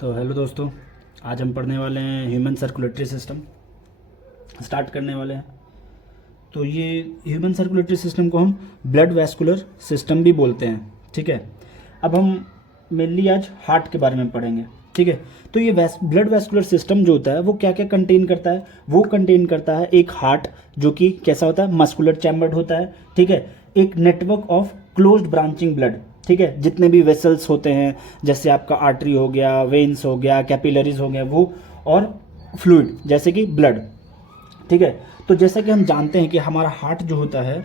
तो हेलो दोस्तों, आज हम पढ़ने वाले हैं ह्यूमन सर्कुलेटरी सिस्टम। स्टार्ट करने वाले हैं। तो ये ह्यूमन सर्कुलेटरी सिस्टम को हम ब्लड वैस्कुलर सिस्टम भी बोलते हैं। ठीक है, अब हम मेनली आज हार्ट के बारे में पढ़ेंगे। ठीक है, तो ये ब्लड वैस्कुलर सिस्टम जो होता है वो क्या क्या कंटेन करता है? वो कंटेन करता है एक हार्ट जो कि कैसा होता है, मस्कुलर चैम्बर्ड होता है। ठीक है, एक network of closed branching blood. ठीक है, जितने भी वेसल्स होते हैं, जैसे आपका आर्टरी हो गया, वेन्स हो गया, कैपिलरीज हो गया, वो और फ्लूइड जैसे कि ब्लड। ठीक है, तो जैसा कि हम जानते हैं कि हमारा हार्ट जो होता है,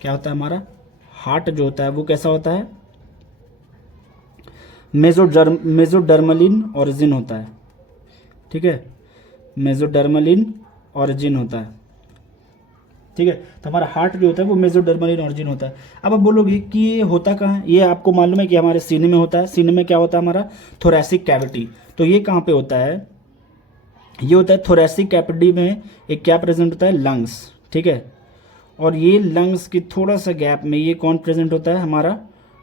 क्या होता है हमारा हार्ट जो होता है वो कैसा होता है, मेजोडर्मलिन ऑरिजिन होता है। ठीक है, मेजोडर्मलिन ऑरिजिन होता है। ठीक है, तो हमारा हार्ट जो होता है वो मेजोडर्मलिन ऑरिजिन होता है। अब आप बोलोगे कि ये होता कहाँ है? ये आपको मालूम है कि हमारे सीने में होता है। सीने में क्या होता है हमारा? Thoracic cavity. तो ये कहाँ पे होता है? ये होता है थोरैसिक कैविटी में एक क्या प्रेजेंट होता है? लंग्स। ठीक है, और ये लंग्स की थोड़ा सा गैप में ये कौन प्रेजेंट होता है? हमारा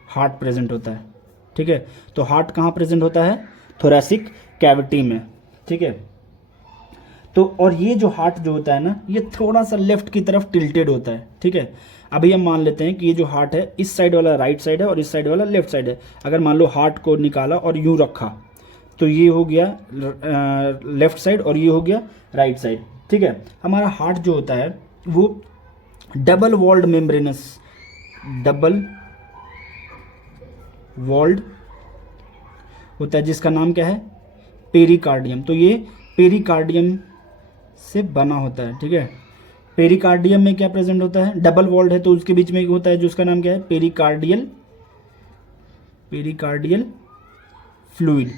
हार्ट प्रेजेंट होता है। ठीक है, तो हार्ट कहाँ प्रेजेंट होता है? थोरैसिक कैविटी में। ठीक है, तो और ये जो हार्ट जो होता है ना, ये थोड़ा सा लेफ्ट की तरफ टिल्टेड होता है। ठीक है, अभी हम मान लेते हैं कि ये जो हार्ट है इस साइड वाला राइट साइड है और इस साइड वाला लेफ्ट साइड है। अगर मान लो हार्ट को निकाला और यूं रखा तो ये हो गया लेफ्ट साइड और ये हो गया राइट साइड। ठीक है, हमारा हार्ट जो होता है वो डबल वॉल्ड होता है, जिसका नाम क्या है? पेरिकार्डियम। तो ये पेरिकार्डियम से बना होता है। ठीक है, पेरिकार्डियम में क्या प्रेजेंट होता है? डबल वॉल्ड है तो उसके बीच में एक होता है जो उसका नाम क्या है? Pericardial fluid.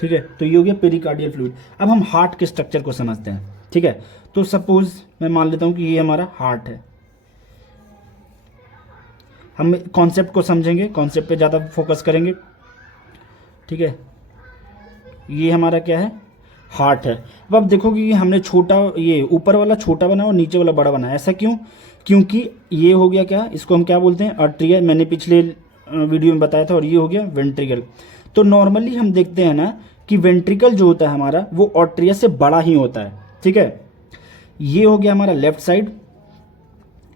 ठीक है, तो ये हो गया पेरिकार्डियल फ्लूइड। अब हम हार्ट के स्ट्रक्चर को समझते हैं। ठीक है, तो सपोज मैं मान लेता हूं कि ये हमारा हार्ट है। हम कॉन्सेप्ट को समझेंगे, कॉन्सेप्ट पे ज़्यादा फोकस करेंगे। ठीक है, ये हमारा क्या है? हार्ट है। अब आप देखोगे कि हमने छोटा, ये ऊपर वाला छोटा बना और नीचे वाला बड़ा बना। ऐसा क्यों? क्योंकि ये हो गया क्या, इसको हम क्या बोलते हैं? आर्टरिया। मैंने पिछले वीडियो में बताया था। और ये हो गया वेंट्रिकल। तो नॉर्मली हम देखते हैं ना कि वेंट्रिकल जो होता है हमारा वो आर्टरिया से बड़ा ही होता है। ठीक है, ये हो गया हमारा लेफ्ट साइड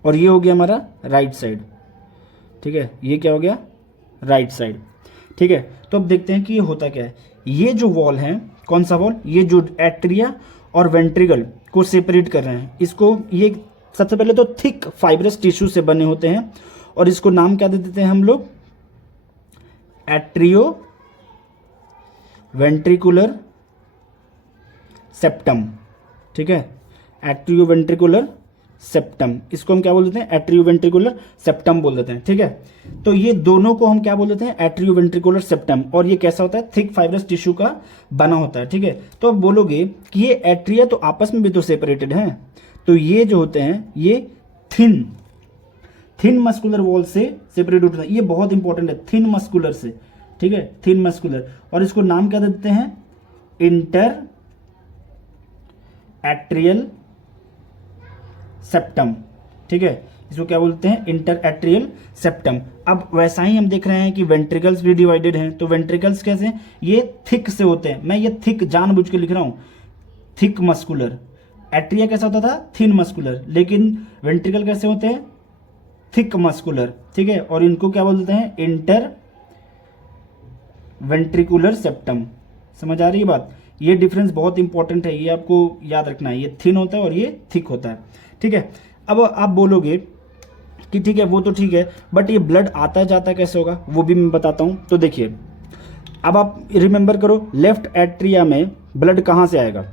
और ये हो गया हमारा राइट साइड। ठीक है, ये क्या हो गया? Right side. ठीक है, तो अब देखते हैं कि ये होता क्या है। ये जो वॉल है, कौन सा वॉल? ये जो एट्रिया और वेंट्रिकल को सेपरेट कर रहे हैं, इसको ये सबसे पहले तो थिक फाइब्रस टिश्यू से बने होते हैं और इसको नाम क्या दे देते हैं हम लोग? Atrio ventricular septum. ठीक है, एट्रियो वेंट्रिकुलर सेप्टम, इसको हम क्या बोल देते हैं? एट्रियो वेंट्रिकुलर सेप्टम बोल देते हैं। ठीक है, तो ये दोनों को हम क्या बोल देते हैं? Atrio ventricular septum. और ये कैसा होता है? थिक फाइब्रस टिश्यू का बना होता है। ठीक है, तो अब बोलोगे कि ये एट्रिया तो आपस में भी तो सेपरेटेड हैं, तो ये जो होते हैं ये थिन मस्कुलर वॉल से सेपरेट होता है। ये बहुत इंपॉर्टेंट है, थिन मस्कुलर से। ठीक है, थिन मस्कुलर। और इसको नाम क्या देते हैं? Inter atrial septum. ठीक है, इसको क्या बोलते हैं? Inter atrial septum. अब वैसा ही हम देख रहे हैं कि वेंट्रिकल्स भी डिवाइडेड हैं। तो वेंट्रिकल्स कैसे हैं? ये थिक से होते हैं। मैं ये थिक जानबूझ के लिख रहा हूं, थिक मस्कुलर। एट्रिया कैसा होता था? Thin muscular. लेकिन वेंट्रिकल कैसे होते हैं? Thick muscular. ठीक है, और इनको क्या बोलते हैं? Inter ventricular septum. समझ आ रही है बात? ये डिफरेंस बहुत इंपॉर्टेंट है, ये आपको याद रखना है। ये थिन होता है और ये थिक होता है। ठीक है, अब आप बोलोगे कि ठीक है वो तो ठीक है, बट ये ब्लड आता जाता कैसे होगा? वो भी मैं बताता हूं। तो देखिए, अब आप रिमेंबर करो, लेफ्ट एट्रिया में ब्लड कहां से आएगा?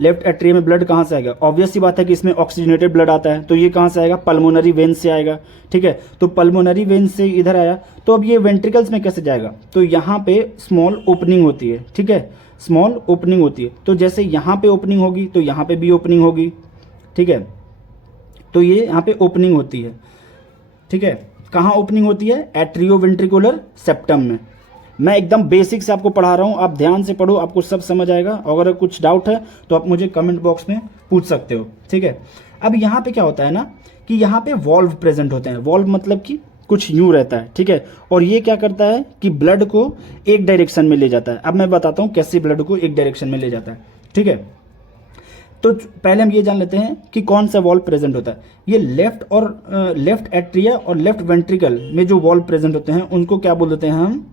लेफ्ट एट्रिया में ब्लड कहां से आएगा? ऑब्वियस सी बात है कि इसमें ऑक्सीजनेटेड ब्लड आता है, तो ये कहां से आएगा? पल्मोनरी वेन से आएगा। ठीक है, तो पल्मोनरी वेन से इधर आया, तो अब ये वेंट्रिकल्स में कैसे जाएगा? तो यहाँ पे स्मॉल ओपनिंग होती है। ठीक है, स्मॉल ओपनिंग होती है। तो जैसे यहाँ पे ओपनिंग होगी तो यहाँ पे भी ओपनिंग होगी। ठीक है, तो ये यहाँ पे ओपनिंग होती है। ठीक है, कहाँ ओपनिंग होती है? एट्रियो वेंट्रिकुलर सेप्टम में। मैं एकदम बेसिक से आपको पढ़ा रहा हूँ, आप ध्यान से पढ़ो, आपको सब समझ आएगा। अगर कुछ डाउट है तो आप मुझे कमेंट बॉक्स में पूछ सकते हो। ठीक है, अब यहाँ पे क्या होता है ना कि यहाँ पे वॉल्व प्रेजेंट होते हैं। वॉल्व मतलब कि कुछ यूं रहता है, ठीक है। और ये क्या करता है कि ब्लड को एक डायरेक्शन में ले जाता है। अब मैं बताता हूँ कैसे ब्लड को एक डायरेक्शन में ले जाता है, ठीक है। तो पहले हम ये जान लेते हैं कि कौन सा वॉल्व प्रेजेंट होता है। ये लेफ्ट एट्रिया और लेफ्ट वेंट्रिकल में जो वॉल्व प्रेजेंट होते हैं उनको क्या बोल देते हैं हम?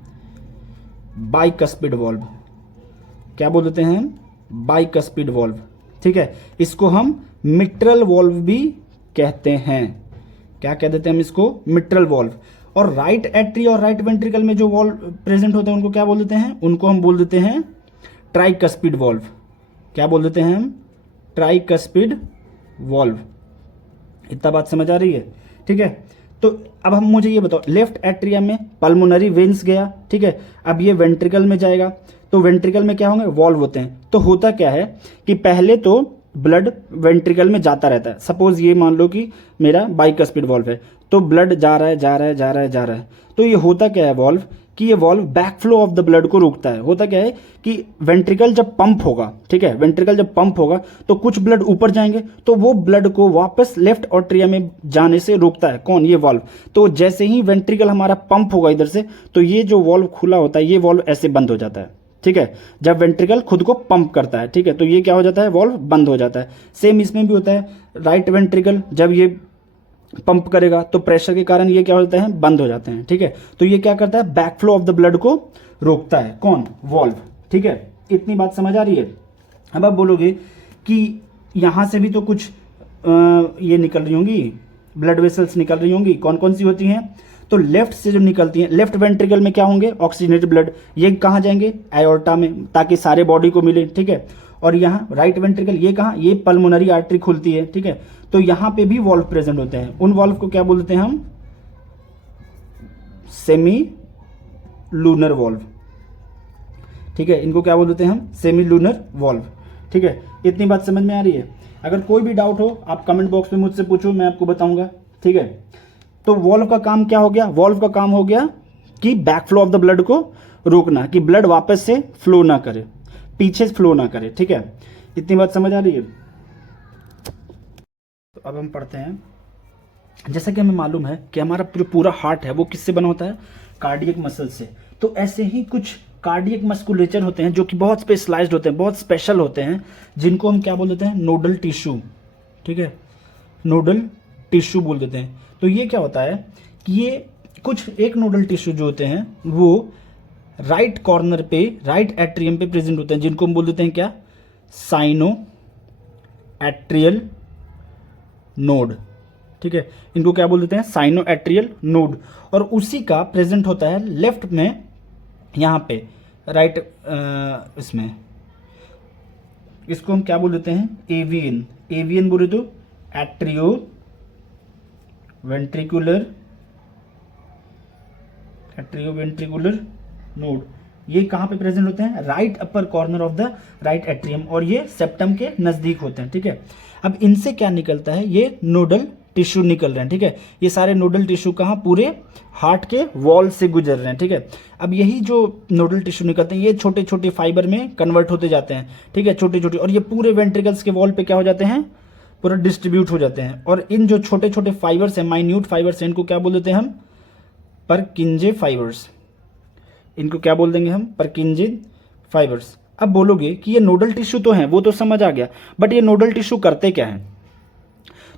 Bicuspid valve. क्या बोल देते हैं? बाइकस्पिड वॉल्व, ठीक है। इसको हम मिट्रल वॉल्व भी कहते हैं। क्या कह देते हैं हम इसको? Mitral valve. और राइट एट्री और राइट वेंट्रिकल में जो वॉल्व प्रेजेंट होते हैं उनको क्या बोल देते हैं? उनको हम बोल देते हैं ट्राइकस्पिड वॉल्व। क्या बोल देते हैं हम? Tricuspid valve. इतना बात समझ आ रही है, ठीक है। तो अब हम मुझे ये बताओ, लेफ्ट एट्रिया में पल्मोनरी वेन्स गया, ठीक है। अब ये वेंट्रिकल में जाएगा, तो वेंट्रिकल में क्या होंगे? वॉल्व होते हैं। तो होता क्या है कि पहले तो ब्लड वेंट्रिकल में जाता रहता है। सपोज ये मान लो कि मेरा बाइकस्पिड वॉल्व है, तो ब्लड जा रहा है जा रहा है जा रहा है जा रहा है। तो ये होता क्या है वॉल्व कि ये valve back flow of the blood को रोकता है। होता क्या है कि वेंट्रिकल जब पंप होगा, ठीक है, वेंट्रिकल जब पंप होगा तो कुछ ब्लड ऊपर जाएंगे, तो वो ब्लड को वापस लेफ्ट ऑट्रिया में जाने से रोकता है। कौन? ये वॉल्व। तो जैसे ही वेंट्रिकल हमारा पंप होगा इधर से, तो ये जो वॉल्व खुला होता है ये वॉल्व ऐसे बंद हो जाता है, ठीक है। जब वेंट्रिकल खुद को पंप करता है, ठीक है, तो ये क्या हो जाता है? वॉल्व बंद हो जाता है। सेम इसमें भी होता है। राइट वेंट्रिकल जब ये पंप करेगा तो प्रेशर के कारण ये क्या होता है? बंद हो जाते हैं, ठीक है। तो ये क्या करता है? Back flow of the blood को रोकता है। कौन? वॉल्व, ठीक है। इतनी बात समझ आ रही है? अब आप बोलोगे कि यहां से भी तो कुछ ये निकल रही होंगी, ब्लड वेसल्स निकल रही होंगी। कौन कौन सी होती हैं? तो लेफ्ट से जो निकलती हैं, लेफ्ट वेंट्रिकल में क्या होंगे? Oxygenated blood. ये कहाँ जाएंगे? एओर्टा में, ताकि सारे बॉडी को मिले, ठीक है। और यहाँ राइट वेंट्रिकल, ये कहाँ? ये पल्मोनरी आर्टरी खुलती है, ठीक है। तो यहाँ पे भी वॉल्व प्रेजेंट होते हैं। उन वॉल्व को क्या बोलते हैं हम? सेमी लूनर वॉल्व, ठीक है। इनको क्या बोलते हैं हम? सेमी लूनर वॉल्व, ठीक है। इतनी बात समझ में आ रही है? अगर कोई भी डाउट हो आप कमेंट बॉक्स में मुझसे पूछो, मैं आपको बताऊंगा, ठीक है। तो वॉल्व का काम क्या हो गया? वॉल्व का काम हो गया कि back flow of the blood को रोकना, कि ब्लड वापस से फ्लो ना करे, पीछे फ्लो ना करे, ठीक है। इतनी बात समझ आ रही है? तो अब हम पढ़ते हैं। जैसा कि हमें मालूम है कि हमारा जो पूरा हार्ट है वो किससे बना होता है? कार्डियक मसल से। तो ऐसे ही कुछ कार्डियक मस्कुलेचर होते हैं जो कि बहुत स्पेशलाइज्ड होते हैं, बहुत स्पेशल होते हैं, जिनको हम क्या बोल देते हैं? नोडल टिश्यू, ठीक है। नोडल टिश्यू बोल देते हैं। तो ये क्या होता है कि ये कुछ एक नोडल टिश्यू जो होते हैं वो राइट कॉर्नर पे, राइट एट्रियम पे प्रेजेंट होते हैं, जिनको हम बोल देते हैं क्या? साइनो एट्रियल नोड, ठीक है। इनको क्या बोल देते हैं? Cyano atrial node. और उसी का प्रेजेंट होता है लेफ्ट में, यहाँ पे राइट इसमें, इसको हम क्या बोल देते हैं? एवियन। एवियन बोले तो एट्रियो वेंट्रिकुलर नोड। ये कहाँ पे प्रेजेंट होते हैं? Right upper corner of the right atrium, और ये सेप्टम के नजदीक होते हैं, ठीक है। अब इनसे क्या निकलता है? ये नोडल टिश्यू निकल रहे हैं, ठीक है। ये सारे नोडल टिश्यू कहाँ? पूरे हार्ट के वॉल से गुजर रहे हैं, ठीक है। अब यही जो नोडल टिश्यू निकलते हैं ये छोटे छोटे फाइबर में कन्वर्ट होते जाते हैं, ठीक है, छोटे छोटे। और ये पूरे वेंट्रिकल्स के वॉल पे क्या हो जाते हैं? पूरा डिस्ट्रीब्यूट हो जाते हैं। और इन जो छोटे छोटे फाइबर्स हैं, माइन्यूट फाइबर्स हैं, इनको क्या बोल देते हैं हम? परकिंजे फाइबर्स। इनको क्या बोल देंगे हम? परकिंजे फाइबर्स। अब बोलोगे कि ये नोडल टिश्यू तो हैं, वो तो समझ आ गया, बट ये नोडल टिश्यू करते क्या हैं?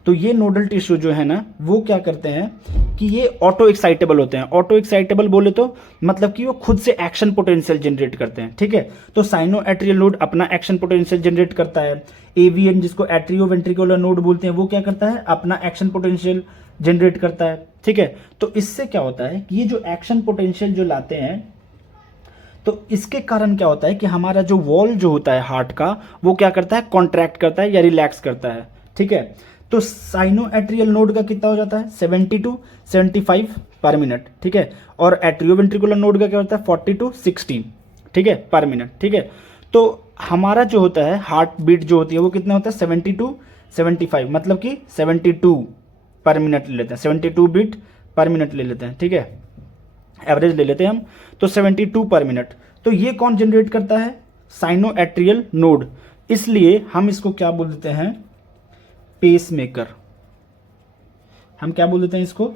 तो ये नोडल टिश्यू जो है ना, वो क्या करते हैं कि ये ऑटो एक्साइटेबल होते हैं। ऑटो एक्साइटेबल बोले तो मतलब कि वो खुद से एक्शन पोटेंशियल जनरेट करते हैं, ठीक है। तो साइनो एट्रियल नोड अपना एक्शन पोटेंशियल जनरेट करता है। एवीएन, जिसको एट्रियो वेंट्रिकुलर नोड बोलते हैं, वो क्या करता है? अपना एक्शन पोटेंशियल जनरेट करता है, ठीक है। तो इससे क्या होता है कि ये जो एक्शन पोटेंशियल जो लाते हैं, तो इसके कारण क्या होता है कि हमारा जो वॉल जो होता है हार्ट का, वो क्या करता है? कॉन्ट्रैक्ट करता है या रिलैक्स करता है, ठीक है। तो साइनो एट्रियल नोड का कितना हो जाता है? 70 to 75 पर मिनट, ठीक है। और एट्रियो वेंट्रिकुलर नोड का क्या होता है? 40 to 60, ठीक है, पर मिनट, ठीक है। तो हमारा जो होता है हार्ट बीट जो होती है वो कितना होता है? 70 to 75, मतलब कि 72 पर मिनट ले लेते हैं, 72 बीट पर मिनट ले लेते हैं, ठीक है, एवरेज ले लेते हैं हम। तो 72 पर मिनट। तो ये कौन जनरेट करता है? Sino atrial node. इसलिए हम इसको क्या बोल देते हैं? Pacemaker. हम क्या बोल देते हैं इसको?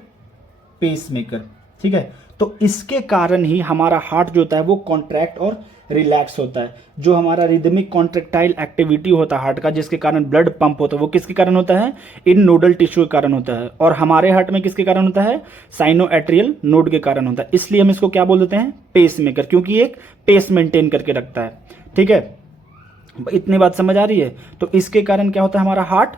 पेसमेकर, ठीक है। तो इसके कारण ही हमारा हार्ट जो होता है वो कॉन्ट्रैक्ट और रिलैक्स होता है। जो हमारा रिदमिक कॉन्ट्रेक्टाइल एक्टिविटी होता है हार्ट का, जिसके कारण ब्लड पंप होता है, वो किसके कारण होता है? इन नोडल टिश्यू के कारण होता है। और हमारे हार्ट में किसके कारण होता है? साइनोएट्रियल नोड के कारण होता है। इसलिए हम इसको क्या बोल देते हैं? पेसमेकर, क्योंकि एक पेस मेंटेन करके रखता है, ठीक है। इतनी बात समझ आ रही है? तो इसके कारण क्या होता है? हमारा हार्ट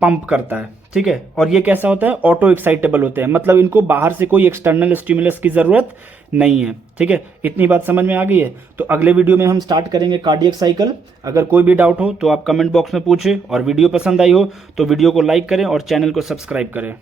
पंप करता है, ठीक है। और ये कैसा होता है? ऑटो एक्साइटेबल होते हैं, मतलब इनको बाहर से कोई एक्सटर्नल स्टिमुलस की जरूरत नहीं है, ठीक है। इतनी बात समझ में आ गई है? तो अगले वीडियो में हम स्टार्ट करेंगे कार्डियक साइकिल। अगर कोई भी डाउट हो तो आप कमेंट बॉक्स में पूछें, और वीडियो पसंद आई हो तो वीडियो को लाइक करें और चैनल को सब्सक्राइब करें।